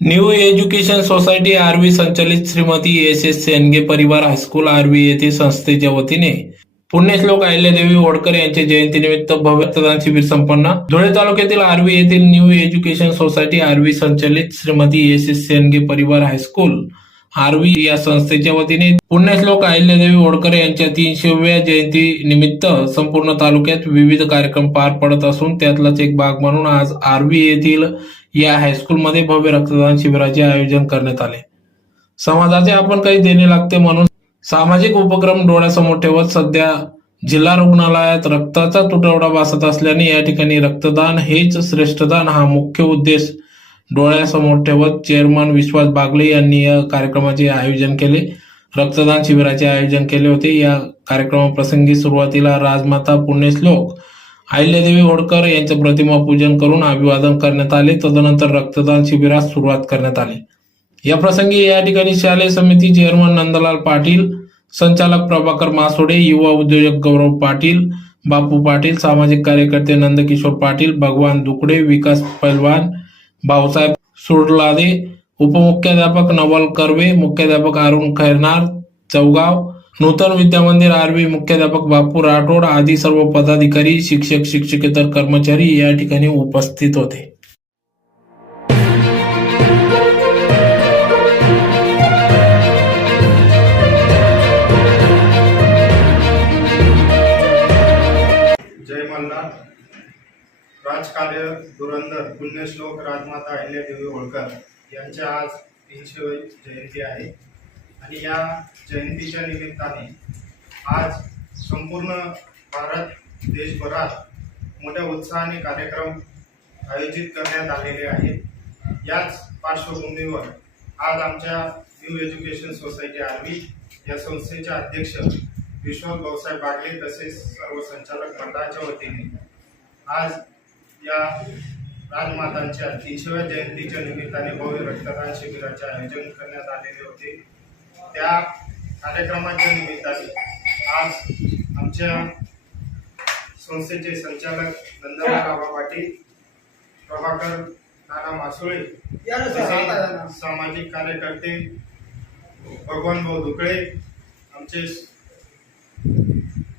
New education society Arvi संचालित Shrimati S सेनगे परिवार high school Arvi येथे संस्थेच्या वतीने पुण्यश्लोक अहिल्यादेवी होळकर यांच्या जयंतीनिमित्त भव्य रक्तदान शिबिर संपन्न. धुळे तालुक्यातील आर्वी येथील न्यू एज्युकेशन सोसायटी आर्वी संचालित श्रीमती एस सेनगे परिवार हायस्कूल आर्वी या संस्थेच्या वतीने पुण्यश्लोक अहिल्यादेवी होळकर यांच्या 300व्या जयंती निमित्त संपूर्ण तालुक्यात विविध कार्यक्रम पार पडत असून त्यातलाच एक भाग म्हणून आज आर्वी येथील या हायस्कूलमध्ये भव्य रक्तदान शिबिराचे आयोजन करण्यात आले. समाजाचे आपण काही देणे लागते म्हणून सामाजिक उपक्रम डोळ्यासमोर ठेवत सध्या जिल्हा रुग्णालयात रक्ताचा तुटवडा भासत असल्याने या ठिकाणी रक्तदान हेच श्रेष्ठदान हा मुख्य उद्देश डोळ्यासमोर ठेवत चेअरमन विश्वास बागले यांनी या कार्यक्रमाचे आयोजन केले. रक्तदान शिबिराचे आयोजन केले होते. या कार्यक्रमाप्रसंगी सुरुवातीला राजमाता पुण्यश्लोक अहिल्यादेवी होळकर यांचे प्रतिमा पूजन करून अभिवादन करण्यात आले. तदनंतर रक्तदान शिबिरास सुरुवात करण्यात आली. या प्रसंगी या ठिकाणी शालेय समिती चेअरमन नंदलाल पाटील, संचालक प्रभाकर मासोडे, युवा उद्योजक गौरव पाटील, बापू पाटील, सामाजिक कार्यकर्ते नंदकिशोर पाटील, भगवान दुकडे, विकास पैलवान, भाऊसाहेब सुरलादे, उपमुख्याध्यापक नवल कर्वे, मुख्याध्यापक अरुण खैरनार चौगाव, नूतन विद्यामंदिर आर्वी मुख्याध्यापक बापू राठोड आदी सर्व पदाधिकारी, शिक्षक, शिक्षकेतर कर्मचारी या ठिकाणी उपस्थित होते. जय मल्हार. राजकार्य धुरंधर पुण्यश्लोक राजमाता अहिल्यादेवी होळकर यांच्या आज 300वी जयंती आहे आणि या जयंतीच्या निमित्ताने आज संपूर्ण भारत देशभरात मोठ्या उत्साहाने कार्यक्रम आयोजित करण्यात आलेले आहेत. याच पार्श्वभूमीवर आज आमच्या न्यू एज्युकेशन सोसायटी आर्वी या संस्थेचे अध्यक्ष विश्वास भाऊसाहेब बागले तसेच सर्व संचालक मंडळाच्या वतीने आज या राजमातांच्या 300व्या जयंतीच्या निमित्ताने भव्य रक्तदान शिबिराचे आयोजन करण्यात आलेले होते. त्या कार्यक्रमाच्या निमित्ताने आज आमच्या संस्थेचे संचालक नंदलाल पाटील, प्रभाकर नाना मासोळे, सामाजिक कार्यकर्ते भगवान भाऊ दुकडे, आमचे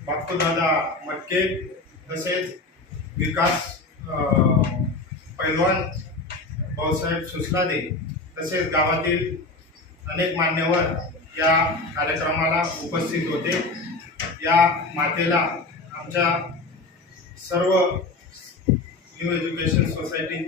बापूदादा मटके तसेच विकास पैलवान भाऊसाहेब सुसलादे तसेच गावातील अनेक मान्यवर या कार्यक्रमाला उपस्थित होते. या मातेला आमच्या सर्व न्यू एज्युकेशन सोसायटी